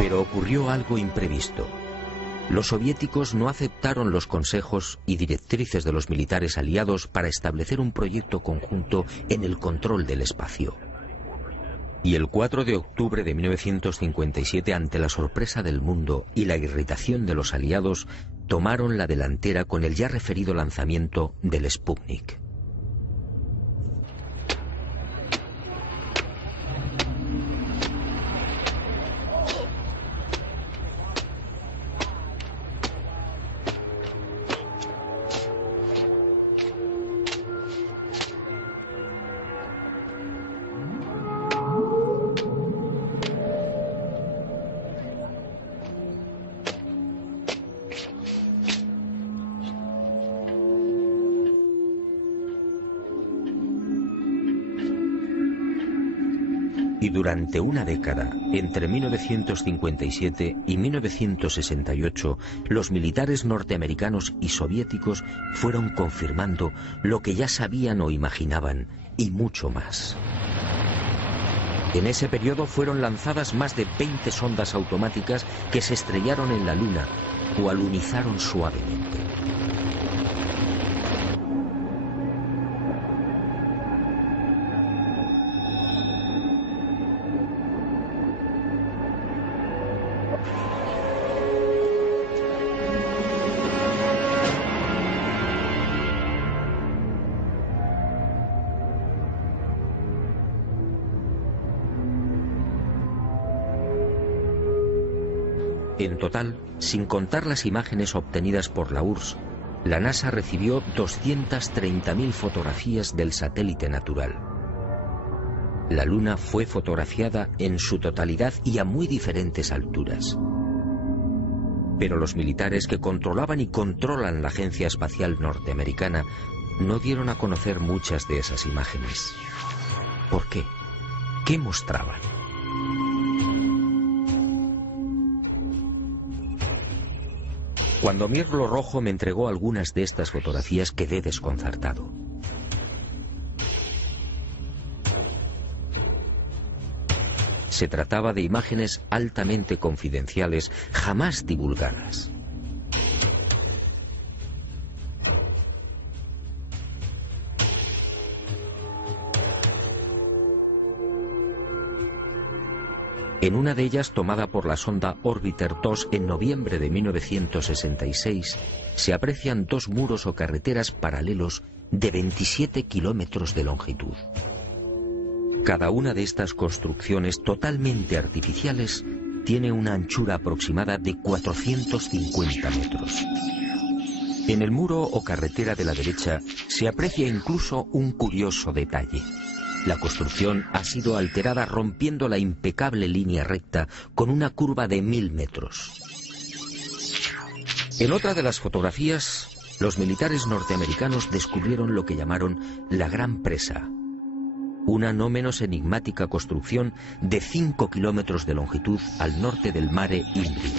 Pero ocurrió algo imprevisto. Los soviéticos no aceptaron los consejos y directrices de los militares aliados para establecer un proyecto conjunto en el control del espacio. Y el 4 de octubre de 1957, ante la sorpresa del mundo y la irritación de los aliados, tomaron la delantera con el ya referido lanzamiento del Sputnik. Y durante una década, entre 1957 y 1968, los militares norteamericanos y soviéticos fueron confirmando lo que ya sabían o imaginaban, y mucho más. En ese periodo fueron lanzadas más de 20 sondas automáticas que se estrellaron en la Luna o alunizaron suavemente. En total, sin contar las imágenes obtenidas por la URSS, la NASA recibió 230.000 fotografías del satélite natural. La Luna fue fotografiada en su totalidad y a muy diferentes alturas. Pero los militares que controlaban y controlan la Agencia Espacial Norteamericana no dieron a conocer muchas de esas imágenes. ¿Por qué? ¿Qué mostraban? Cuando Mirlo Rojo me entregó algunas de estas fotografías, quedé desconcertado. Se trataba de imágenes altamente confidenciales, jamás divulgadas. En una de ellas, tomada por la sonda Orbiter 2 en noviembre de 1966, se aprecian dos muros o carreteras paralelos de 27 kilómetros de longitud. Cada una de estas construcciones totalmente artificiales tiene una anchura aproximada de 450 metros. En el muro o carretera de la derecha se aprecia incluso un curioso detalle. La construcción ha sido alterada rompiendo la impecable línea recta con una curva de 1000 metros. En otra de las fotografías, los militares norteamericanos descubrieron lo que llamaron la Gran Presa, una no menos enigmática construcción de 5 kilómetros de longitud al norte del Mare Imbrium.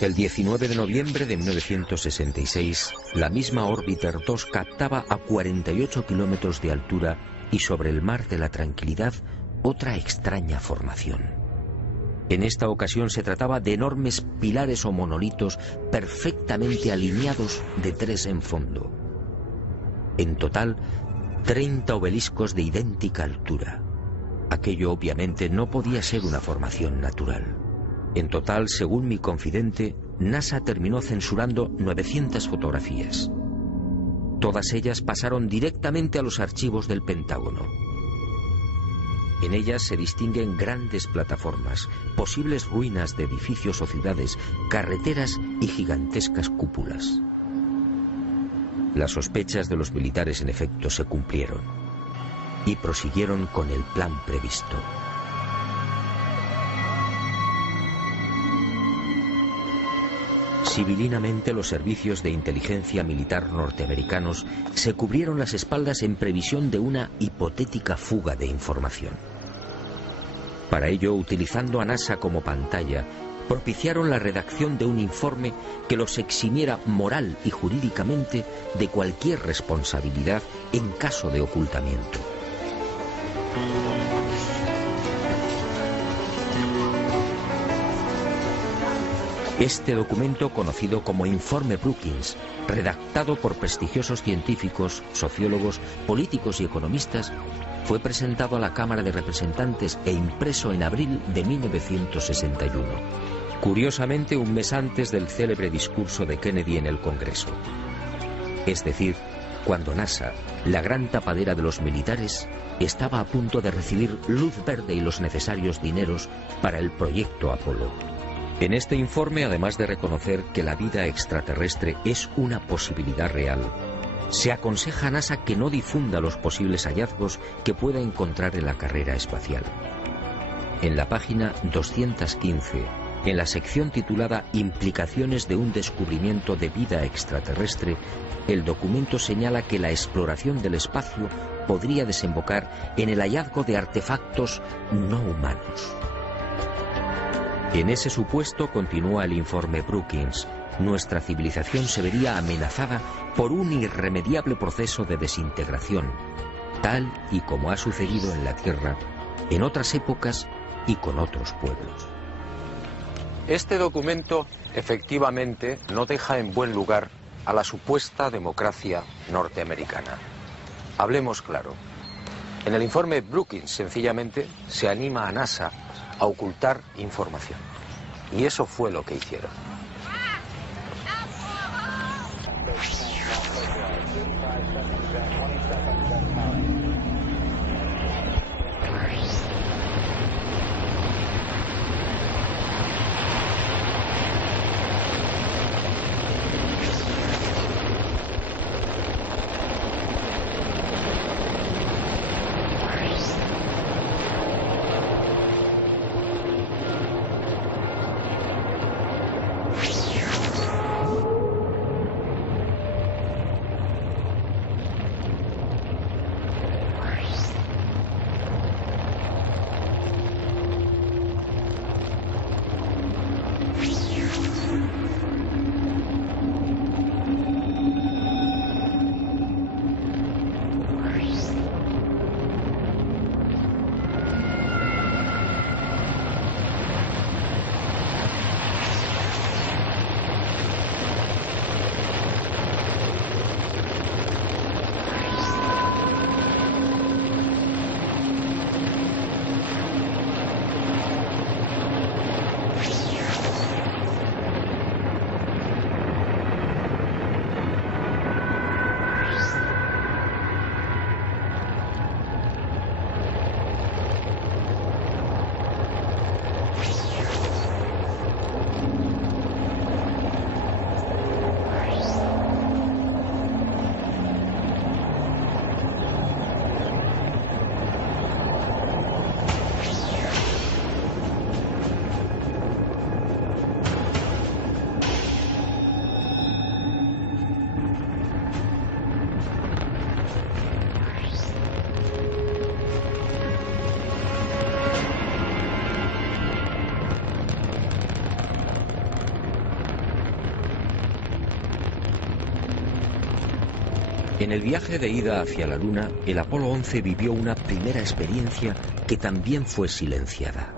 El 19 de noviembre de 1966, la misma Orbiter 2 captaba a 48 kilómetros de altura y sobre el Mar de la Tranquilidad otra extraña formación. En esta ocasión se trataba de enormes pilares o monolitos perfectamente alineados de 3 en fondo. En total, 30 obeliscos de idéntica altura. Aquello obviamente no podía ser una formación natural. En total, según mi confidente, NASA terminó censurando 900 fotografías. Todas ellas pasaron directamente a los archivos del Pentágono. En ellas se distinguen grandes plataformas, posibles ruinas de edificios o ciudades, carreteras y gigantescas cúpulas. Las sospechas de los militares en efecto se cumplieron y prosiguieron con el plan previsto. Civilinamente, los servicios de inteligencia militar norteamericanos se cubrieron las espaldas en previsión de una hipotética fuga de información. Para ello, utilizando a NASA como pantalla, propiciaron la redacción de un informe que los eximiera moral y jurídicamente de cualquier responsabilidad en caso de ocultamiento. Este documento, conocido como Informe Brookings, redactado por prestigiosos científicos, sociólogos, políticos y economistas, fue presentado a la Cámara de Representantes e impreso en abril de 1961. Curiosamente, un mes antes del célebre discurso de Kennedy en el Congreso. Es decir, cuando NASA, la gran tapadera de los militares, estaba a punto de recibir luz verde y los necesarios dineros para el proyecto Apolo. En este informe, además de reconocer que la vida extraterrestre es una posibilidad real, se aconseja a NASA que no difunda los posibles hallazgos que pueda encontrar en la carrera espacial. En la página 215, en la sección titulada Implicaciones de un descubrimiento de vida extraterrestre, el documento señala que la exploración del espacio podría desembocar en el hallazgo de artefactos no humanos. En ese supuesto, continúa el informe Brookings, nuestra civilización se vería amenazada por un irremediable proceso de desintegración, tal y como ha sucedido en la Tierra, en otras épocas y con otros pueblos. Este documento, efectivamente, no deja en buen lugar a la supuesta democracia norteamericana. Hablemos claro. En el informe Brookings, sencillamente, se anima a NASA a ocultar información. Y eso fue lo que hicieron. En el viaje de ida hacia la Luna, el Apolo 11 vivió una primera experiencia que también fue silenciada.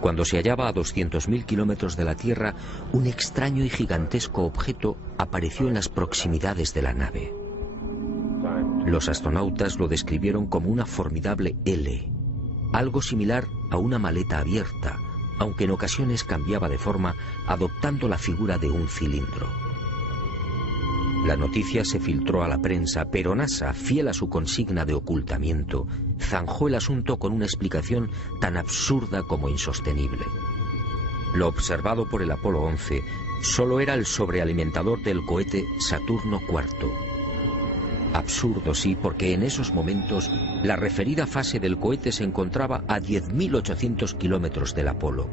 Cuando se hallaba a 200.000 kilómetros de la Tierra, un extraño y gigantesco objeto apareció en las proximidades de la nave. Los astronautas lo describieron como una formidable L, algo similar a una maleta abierta, aunque en ocasiones cambiaba de forma, adoptando la figura de un cilindro. La noticia se filtró a la prensa, pero NASA, fiel a su consigna de ocultamiento, zanjó el asunto con una explicación tan absurda como insostenible. Lo observado por el Apolo 11 solo era el sobrealimentador del cohete Saturno IV. Absurdo, sí, porque en esos momentos la referida fase del cohete se encontraba a 10.800 kilómetros del Apolo.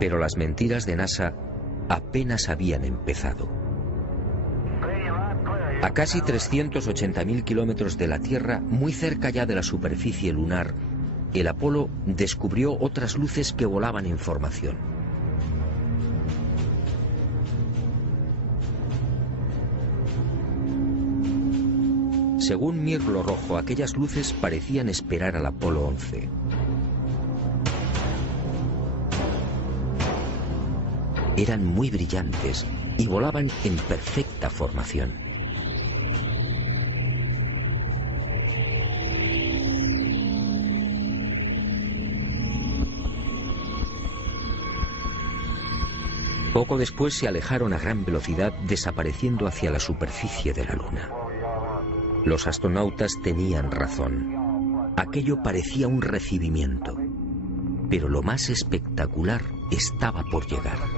Pero las mentiras de NASA apenas habían empezado. A casi 380.000 kilómetros de la Tierra, muy cerca ya de la superficie lunar, el Apolo descubrió otras luces que volaban en formación. Según Mirlo Rojo, aquellas luces parecían esperar al Apolo 11. Eran muy brillantes y volaban en perfecta formación. Poco después se alejaron a gran velocidad, desapareciendo hacia la superficie de la Luna. Los astronautas tenían razón. Aquello parecía un recibimiento. Pero lo más espectacular estaba por llegar.